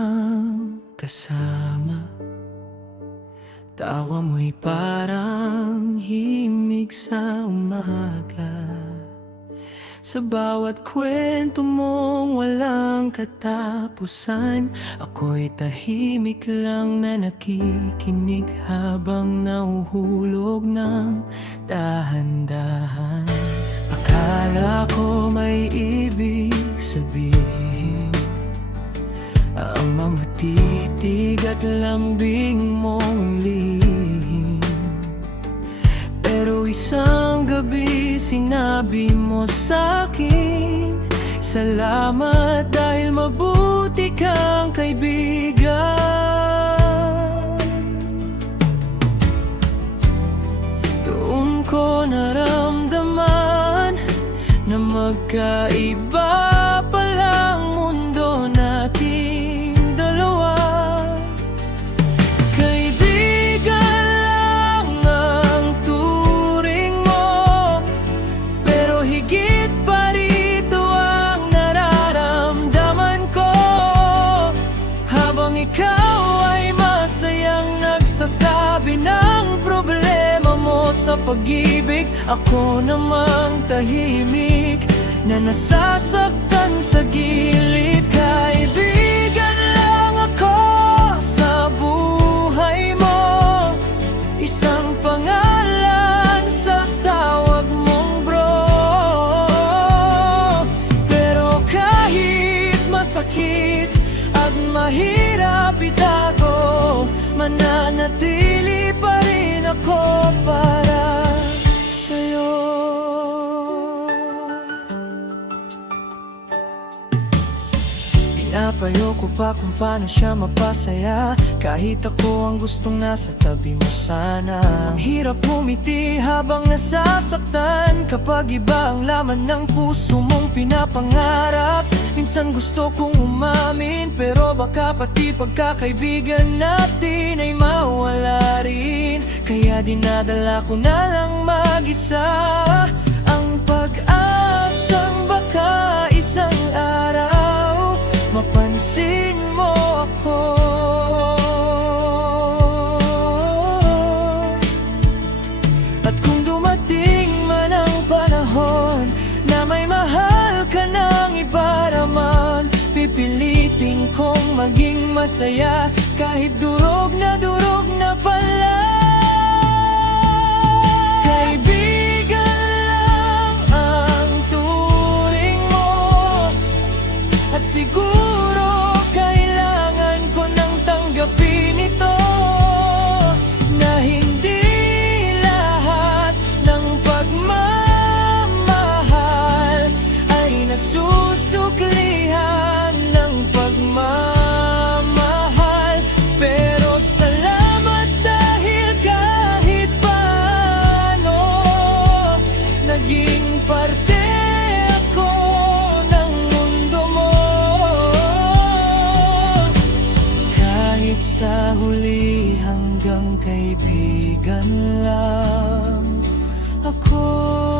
kang kasama. Tawa mo'y parang himig sa umaga. Sa bawat kwento mong walang katapusan, ako'y tahimik lang na nakikinig habang nahuhulog ng dahan-dahan. Akala ko may ibig sabihin ang mga titig at lambing mong lihim, pero isang gabi sinabi mo sa'kin, salamat dahil mabuti kang kaibigan. Doon ko naramdaman na magkaiba palang mundo nating dalawa. Kaibigan lang ang turing mo, pero higit pa rito ang nararamdaman ko. Habang ikaw ay masayang nagsasabi ng problema mo sa pag-ibig, ako namang tahimik na nasasaktan sa gilid. Kaibigan lang ako sa buhay mo, isang pangalan sa tawag mong bro. Pero kahit masakit at mahirap itago, mananatili pa rin ako para sa'yo. Pinapayo ko pa kung paano siya mapasaya, kahit ako ang gustong nasa tabi mo sana. Ang hirap pumiti habang nasasaktan, kapag iba ang laman ng puso mong pinapangarap. Minsan gusto kong umamin, pero baka pati pagkakaibigan natin ay mawala rin. Kaya dinadala ko na lang mag-isa ang pag-asang baka isang araw mapansin mo ako. At kung dumating man ang panahon na may mahal ka ng iba naman, pipilitin kong maging masaya kahit durog na pala. Kaibigan lang ang turing mo, at siguro kailangan ko nang tanggapin ito, na hindi lahat ng pagmamahal ay nasusuklihan ng pagmamahal. Pero salamat dahil kahit paano naging parte ako ng mundo mo. Kahit sa huli hanggang kaibigan lang ako.